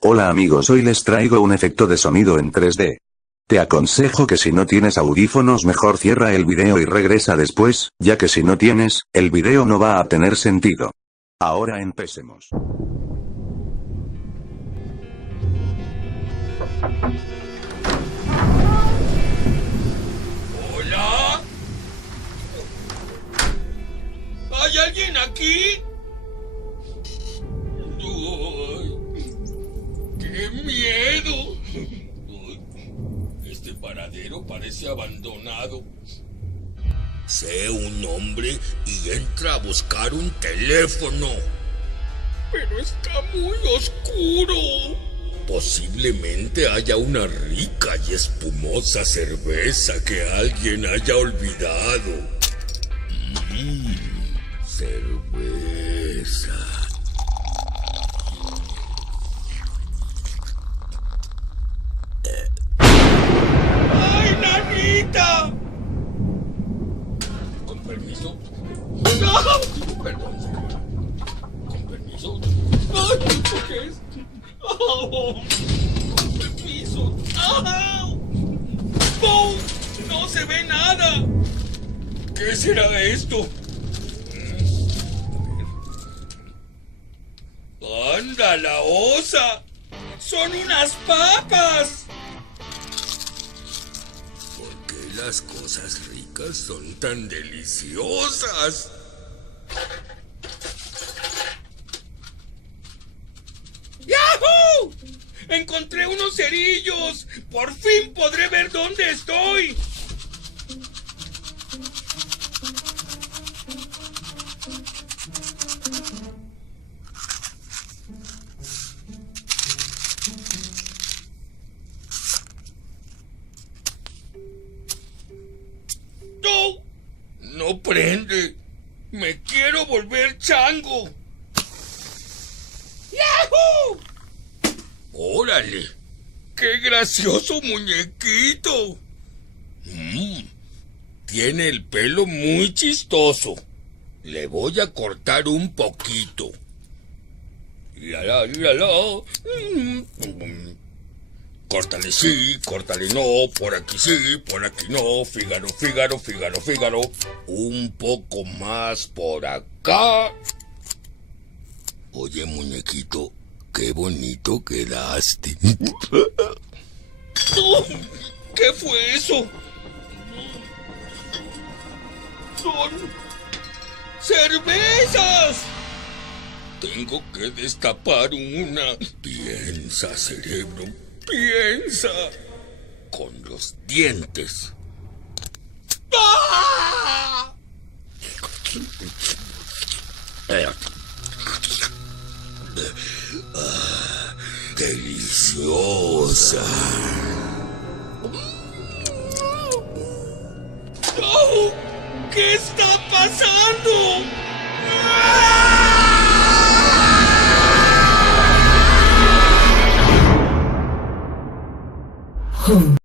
Hola amigos, hoy les traigo un efecto de sonido en 3D. Te aconsejo que si no tienes audífonos mejor cierra el video y regresa después, ya que si no tienes, el video no va a tener sentido. Ahora empecemos. ¿Hola? ¿Hay alguien aquí? ¡Uy! ¡Qué miedo! Uy, este paradero parece abandonado. Sé un hombre y entra a buscar un teléfono. Pero está muy oscuro. Posiblemente haya una rica y espumosa cerveza que alguien haya olvidado. Cerveza. ¡Ay, nanita! Con permiso. ¡No! Perdón, señora. Con permiso. ¡Ay, ¿qué es? ¡Oh! ¡El piso! ¡Oh! ¡Oh! ¡No se ve nada! ¿Qué será esto? ¡Anda, la osa! ¡Son unas papas! ¿Por qué las cosas ricas son tan deliciosas? ¡Yahoo! ¡Encontré unos cerillos! ¡Por fin podré ver dónde estoy! ¡No! ¡No prende! ¡Me quiero volver chango! ¡Yahoo! ¡Órale! ¡Qué gracioso muñequito! Tiene el pelo muy chistoso. Le voy a cortar un poquito. Córtale sí, córtale no, por aquí sí, por aquí no, Fígaro, Fígaro, Fígaro, Fígaro. Un poco más por acá. Oye, muñequito, qué bonito quedaste. ¿Qué fue eso? Son cervezas. Tengo que destapar una. Piensa, cerebro, piensa. Con los dientes. ¡Ah! Deliciosa. ¡Oh! ¿Qué está pasando? ¡Ah!